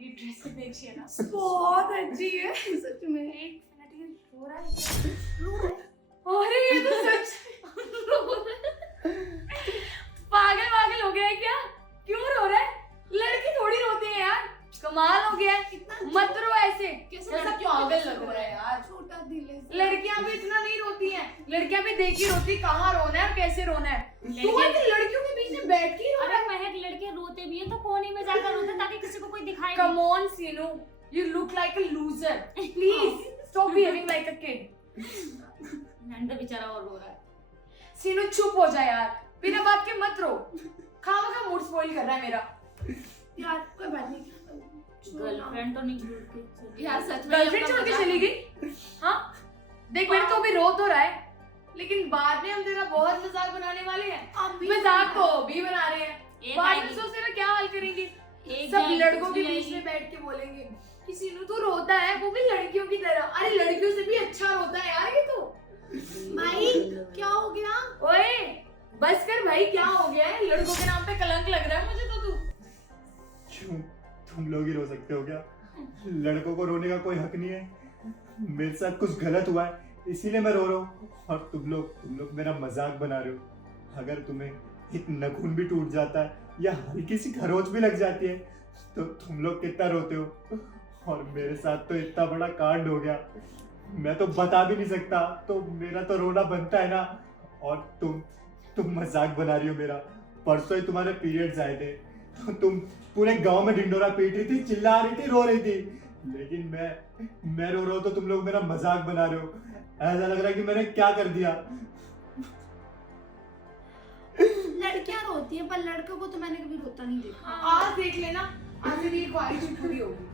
ये ड्रेस कितनी अच्छी है ना। बहुत अच्छी है सच में। एक मिनट, ये रो रहा है। अरे ये तो सच पागल पागल हो गया है क्या? क्यों रो रहा है? लड़की थोड़ी रोती है यार, कमाल हो गया है। मत रो ऐसे, कैसे जैसा लड़की पागल कैसे लग रो रहा है यार। छोटा दिल है। लड़कियां भी इतना नहीं रोती हैं, लड़कियां भी देखी रोती कहाँ रोना है और कैसे रोना है। तू लड़कियों के बीच में बैठ के रो रहा है। अरे महक, लड़के रोते भी है तो कोने में जाकर रोते ताकि किसी को कोई दिखाई Come on, Sinu, you look like a loser. Please stop behaving like a kid. Nanda बेचारा और रो रहा है। सीनू चुप हो जा यार, बिना बात के मत रो। खामा का मूड स्पॉइल कर रहा है मेरा। यार कोई बात नहीं, गर्लफ्रेंड तो नहीं छोड़ के चली। यार सच में गर्लफ्रेंड छोड़ के चली गई? हाँ देख, मेरे तो अभी रो तो रहा है, लेकिन बाद में हम तेरा बहुत मजाक बनाने वाले हैं। मजाक तो भी बना रहे हैं, बाद में सोच तेरा क्या हाल करेंगे। सब लड़कों के बीच में बैठ के बोलेंगे कि सीनू तो रोता है, वो भी लड़कियों की तरह। अरे लड़कियों से भी अच्छा रोता है यार ये तो। भाई क्या हो गया? ओए बस कर भाई, क्या हो गया है? लड़कों के नाम पे कलंक लग रहा है मुझे तो। तू क्यों तुम लोग ही रो सकते हो क्या? लड़कों को रोने का कोई हक नहीं है। मेरे साथ कुछ गलत हुआ है इसीलिए मैं रो रहा हूँ, और तुम लोग मेरा मजाक बना रहे हो। अगर तुम्हें एक नखून भी टूट जाता है या हल्की सी खरोच भी लग जाती है तो तुम लोग कितना रोते हो, और मेरे साथ तो इतना बड़ा कांड हो गया, मैं तो बता भी नहीं सकता, तो मेरा तो रोना बनता है ना। और तुम मजाक बना रही हो मेरा। परसों ही तुम्हारे पीरियड्स आए थे तो तुम पूरे गांव में ढिंडोरा पीट रही थी, चिल्ला रही थी, रो रही थी, लेकिन मैं रो रहा हूँ तो तुम लोग मेरा मजाक बना रहे हो। ऐसा लग रहा है कि मैंने क्या कर दिया। लड़कियां रोती है पर लड़कों को तो मैंने कभी रोता नहीं देखा। आज देख लेना, आज मेरी ख्वाहिश पूरी होगी।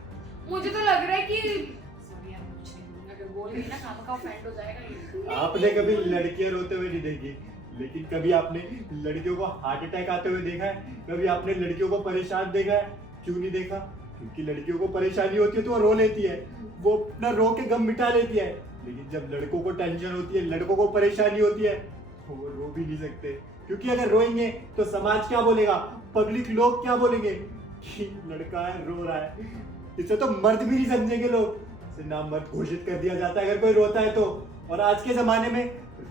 मुझे तो लग रहा है कि सॉरी यार, कुछ नहीं बोलूंगा, अगर बोल रही ना खामा का ऑफेंड हो जाएगा ये। आपने कभी लड़कियां रोते हुए नहीं देखी, लेकिन कभी आपने लड़कियों को हार्ट अटैक आते हुए देखा है? कभी आपने लड़कियों को परेशान देखा है? क्यों नहीं देखा? क्योंकि लड़कियों को परेशानी होती है तो वो रो लेती है, वो अपना रो के गम मिटा लेती है। लेकिन जब लड़कों को टेंशन होती है, लड़कों को परेशानी होती है, तो वो रो भी नहीं सकते, क्योंकि अगर रोएंगे तो समाज क्या बोलेगा, पब्लिक लोग क्या बोलेंगे कि लड़का है रो रहा है। इसे तो मर्द भी नहीं समझेंगे लोग, इसे नाम मर्द घोषित कर दिया जाता है अगर कोई रोता है तो। और आज के जमाने में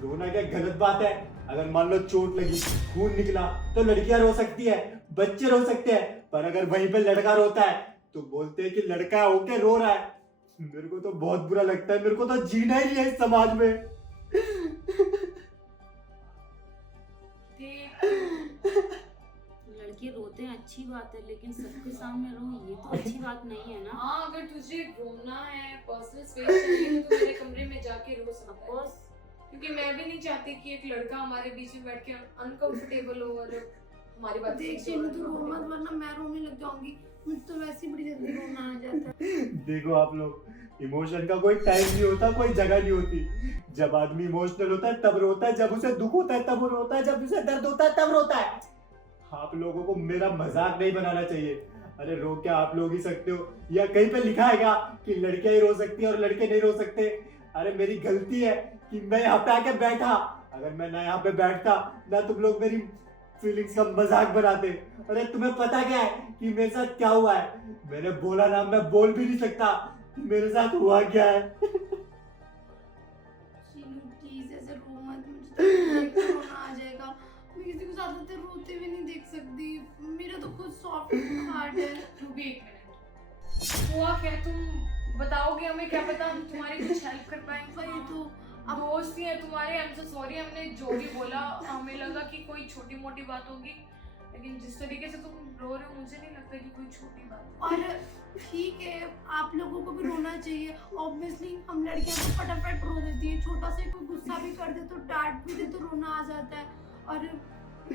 रोना क्या गलत बात है? अगर मान लो चोट लगी, खून निकला, तो लड़कियां रो सकती है, बच्चे रो सकते हैं, पर अगर वहीं पे लड़का रोता है तो बोलते हैं कि लड़का होके रो रहा है। मेरे को तो बहुत बुरा लगता है, मेरे को तो जीना ही नहीं है इस समाज में। लड़के रोते हैं अच्छी बात है, लेकिन सबके सामने रो ये तो अच्छी बात नहीं है ना। हाँ, अगर तुझे रोना है, पर्सनल स्पेस चाहिए तो मेरे कमरे में जाके रो सकता है। क्योंकि मैं भी नहीं चाहती कि एक लड़का हमारे बीच में बैठ के अनकंफर्टेबल हो और हमारी बात देख सीनू तू रो मत वरना मैं रोने लग जाऊंगी। मुझे तो वैसे ही बड़ी जल्दी रोना आ जाता है। देखो आप लोग, इमोशन का कोई टाइम नहीं होता, कोई जगह नहीं होती। जब आदमी इमोशनल होता है तब रोता है, जब उसे दुख होता है तब वो रोता है, जब उसे दर्द होता है तब रोता है। आप लोगों को मेरा मजाक नहीं बनाना चाहिए। अरे रो क्या आप लोग ही सकते हो? या कहीं पे लिखा है क्या कि लड़कियां ही रो सकती है और लड़के नहीं रो सकते? अरे मेरी गलती है कि मैं यहाँ पे आके बैठा। अगर मैं ना यहाँ पे बैठता ना तुम लोग मेरी फीलिंग्स का मजाक बनाते। अरे तुम्हें पता क्या है कि मेरे साथ क्या हुआ है? मैंने बोला ना, मैं बोल भी नहीं सकता मेरे साथ हुआ क्या है। सीनू प्लीज ऐसे रो मत, मुझे तो रोना आ जाएगा। मैं किसी को ज्यादातर रोते हुए नहीं देख सकती, मेरा तो खुद सॉफ्ट हार्ट है। तू भी एक मिनट, हुआ क्या? तुम बताओगे हमें, क्या पता हम तुम्हारी कुछ हेल्प कर पाए। वही तो अब दोस्त ही है तुम्हारे, आई एम सो सॉरी, हमने जो भी बोला हमें लगा कि कोई छोटी मोटी बात होगी, लेकिन जिस तरीके से तुम रो रहे हो मुझे नहीं लगता कि कोई छोटी बात है। और ठीक है, आप लोगों को भी रोना चाहिए। ऑब्वियसली हम लड़कियां तो फटाफट रो देती हैं, छोटा सा कोई गुस्सा भी कर दे तो डांट भी दे तो रोना आ जाता है। और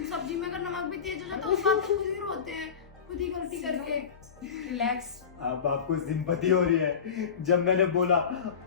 सब्जी में अगर नमक भी तेज हो जाता है उस बात पे खुद ही रोते हैं, खुद ही गलती करके। रिलैक्स। अब आपको सिंपैथी हो रही है जब मैंने बोला,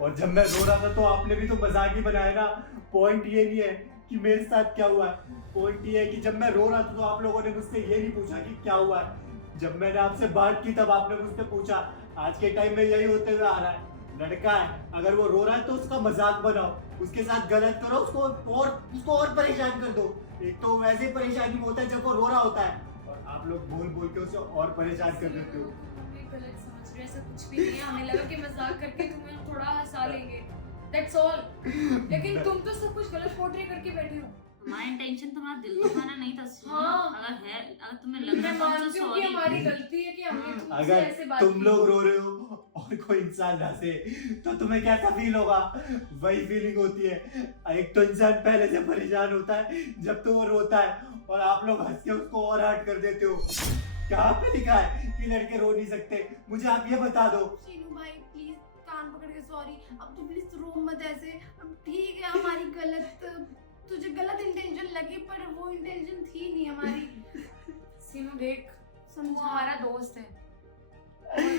और जब मैं रो रहा था तो आपने भी तो मजाक ही बनाया ना। पॉइंट ये नहीं है कि मेरे साथ क्या हुआ है, पॉइंट ये है कि जब मैं रो रहा था तो आप लोगों ने मुझसे ये नहीं पूछा कि क्या हुआ है। जब मैंने आपसे बात की तब आपने मुझसे पूछा। आज के टाइम में यही होते हुए आ रहा है, लड़का है अगर वो रो रहा है तो उसका मजाक बनाओ, उसके साथ गलत करो, उसको और परेशान कर दो। एक तो वैसे ही परेशानी होता है जब वो रो रहा होता है, और आप लोग बोल बोल के उसे और परेशान कर देते हो। गलत समझ सच में ऐसा कुछ भी नहीं है, हमें लगा कि मजाक करके तुम्हें थोड़ा हंसा लेंगे, दैट्स ऑल। लेकिन तुम तो सब कुछ गलत पोर्ट्रे करके बैठी हो। हमारा इंटेंशन तुम्हारा दिल दुखाना नहीं था सुनो। हाँ। अगर तुम्हें लग मैं रहा है मानती हूँ कि हमारी गलती है कि हमने तुमसे अगर ऐसे बात तुम की। लोग रो रहे हो और कोई इंसान हंसे तो तुम्हें कैसा फील होगा? वही फीलिंग होती है। एक तो इंसान पहले से परेशान होता है, जब तो वो रोता है और आप लोग हंस के उसको और हर्ट कर देते हो। कहाँ पे लिखा है कि लड़के रो नहीं सकते? मुझे आप ये बता दो। शीनू भाई प्लीज कान पकड़ के सॉरी, अब तो प्लीज रो मत ऐसे। अब ठीक है हमारी तुझे गलत इंटेंशन लगी पर वो इंटेंशन थी नहीं हमारी। सीनू देख, वो समझा। हमारा दोस्त है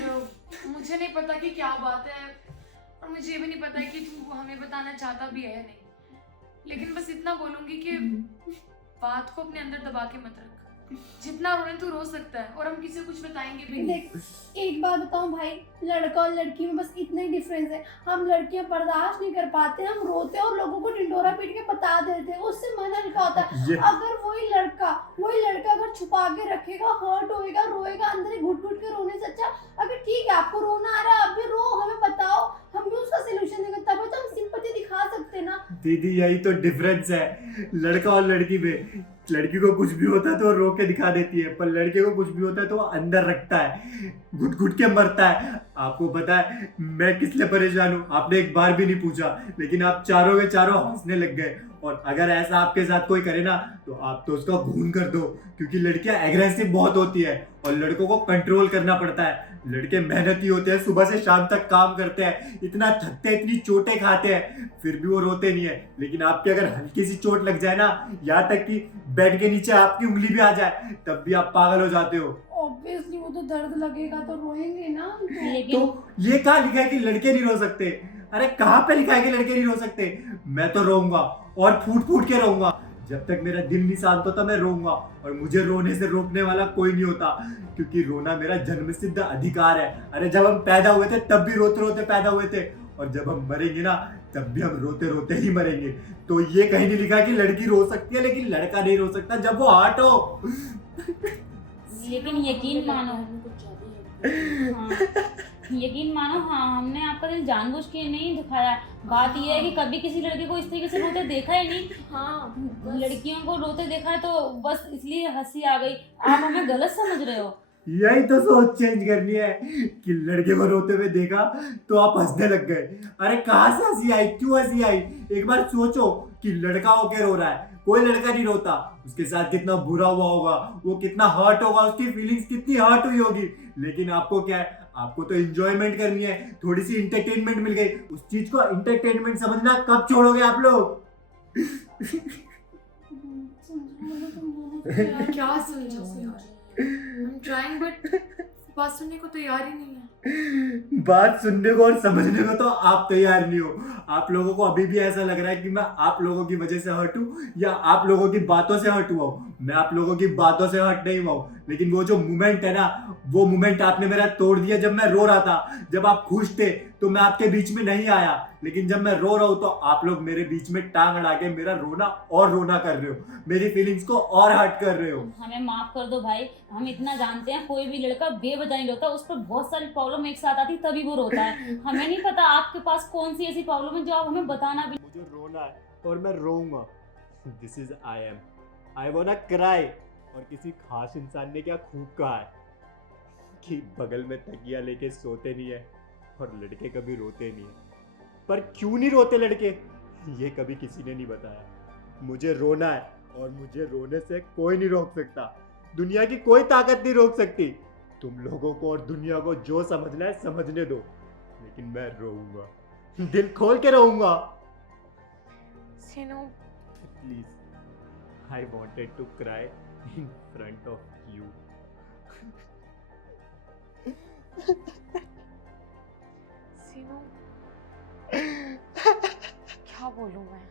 और मुझे नहीं पता कि क्या बात है और मुझे ये भी नहीं पता है कि तू हमें बताना चाहता भी है या नहीं, लेकिन बस इतना बोलूंगी कि बात को अपने अंदर दबा के मत रख। जितना रोने तू रो सकता है और हम किसी को कुछ बताएंगे भी नहीं। देख एक बात बताऊं भाई, लड़का और लड़की में बस इतना ही डिफरेंस है। हम लड़कियां बर्दाश्त नहीं कर पाते, हम रोते हैं और लोगों को ढिंडोरा पीट के बता देते हैं, उससे मन हल्का होता है। अगर वही लड़का अगर छुपा के रखेगा, हर्ट होएगा, रोएगा, अंदर ही घुट घुट के रोने से अच्छा अगर ठीक है आपको रोना आ रहा है, आप भी रो, हमें बताओ, हम भी उसका सलूशन देंगे, तब तो हम सिंपैथी दिखा सकते हैं ना। दीदी यही तो डिफरेंस है लड़का और लड़की में। लड़की को कुछ भी होता है तो रो के दिखा देती है, पर लड़के को कुछ भी होता है तो वो अंदर रखता है, घुट घुट के मरता है। आपको पता है मैं किस लिए परेशान हूँ? आपने एक बार भी नहीं पूछा, लेकिन आप चारों के चारों हंसने लग गए। और अगर ऐसा आपके साथ कोई करे ना तो आप तो उसका खून कर दो, क्योंकि लड़कियां एग्रेसिव बहुत होती है और लड़कों को कंट्रोल करना पड़ता है। लड़के मेहनती होते हैं, सुबह से शाम तक काम करते हैं, इतना थकते हैं, इतनी चोटें खाते हैं, फिर भी वो रोते नहीं है। लेकिन आपकी अगर हल्की सी चोट लग जाए ना, यहाँ तक कि बेड के नीचे आपकी उंगली भी आ जाए, तब भी आप पागल हो जाते हो। ऑब्वियसली वो तो दर्द लगेगा तो रोएंगे ना। लेकिन तो ये कहाँ लिखा है कि लड़के नहीं रो सकते? अरे कहाँ पे लिखा है कि लड़के नहीं रो सकते? मैं तो रोऊंगा और फूट फूट के रोऊंगा। जब तक मेरा दिल नहीं शांत होता मैं रोऊंगा, और मुझे रोने से रोकने वाला कोई नहीं होता, क्योंकि रोना मेरा जन्मसिद्ध अधिकार है। अरे जब हम पैदा हुए थे तब भी रोते रोते पैदा हुए थे, और जब हम मरेंगे ना तब भी हम रोते रोते ही मरेंगे। तो ये कहीं नहीं लिखा कि लड़की रो सकती है लेकिन लड़का नहीं रो सकता जब वो हार्ट हो। लेकिन यकीन मानो, हाँ, यकीन मानो, हाँ हमने आपका दिल जानबूझ के नहीं दुखाया। बात यह है कि कभी किसी लड़के को इस तरीके से रोते देखा ही नहीं। हाँ लड़कियों को रोते देखा है तो बस इसलिए हंसी आ गई। आप हमें गलत समझ रहे हो। यही तो सोच चेंज करनी है कि लड़के को रोते हुए देखा तो आप हंसने लग गए। अरे कहाँ से हंसी आई? क्यों हंसी आई? एक बार सोचो कि लड़का होके रो रहा है, कोई लड़का नहीं रोता, उसके साथ कितना बुरा हुआ होगा, वो कितना हर्ट होगा, उसकी फीलिंग्स कितनी हर्ट हुई होगी। लेकिन आपको क्या है, आपको तो एंजॉयमेंट करनी है, थोड़ी सी इंटरटेनमेंट मिल गई। उस चीज को इंटरटेनमेंट समझना कब छोड़ोगे आप लोग? क्या समझाऊं यार, I'm trying but बात सुनने को तैयार ही नहीं है। बात सुनने को और समझने को तो आप तैयार नहीं हो। आप लोगों को अभी भी ऐसा लग रहा है कि मैं आप लोगों की वजह से हर्ट हूँ या आप लोगों की बातों से हर्ट हुआ हूँ। मैं आप लोगों की बातों से हर्ट नहीं हुआ हूँ, लेकिन वो जो मोमेंट है ना, वो मोमेंट आपने मेरा तोड़ दिया। जब मैं रो रहा था, जब आप खुश थे तो मैं आपके बीच में नहीं आया, लेकिन जब मैं रो रहा हूँ तो आप लोग मेरे बीच में टांग अड़ा के मेरा रोना और रोना कर रहे हो, मेरी फीलिंग्स को और हर्ट कर रहे हो। हमें माफ कर दो भाई, हम इतना जानते हैं कोई भी लड़का बेवजह नहीं रोता, उस पर बहुत सारी प्रॉब्लम एक साथ आती तभी वो रोता है। हमें नहीं पता आपके पास कौन सी ऐसी प्रॉब्लम है जो आप हमें बताना भी। मुझे रोना है और मैं रोऊंगा। This is I wanna cry. और किसी खास इंसान ने क्या खूब कहा है कि बगल में तकिया लेके सोते नहीं है और लड़के कभी रोते नहीं है। पर क्यों नहीं रोते लड़के, ये कभी किसी ने नहीं बताया। मुझे रोना है और मुझे रोने से कोई नहीं रोक सकता, दुनिया की कोई ताकत नहीं रोक सकती। तुम लोगों को और दुनिया को जो समझना है समझने दो, लेकिन मैं रोऊंगा, दिल खोल के रोऊंगा। Seenu please, I wanted to cry in front of you. Seenu क्या बोलूं मैं?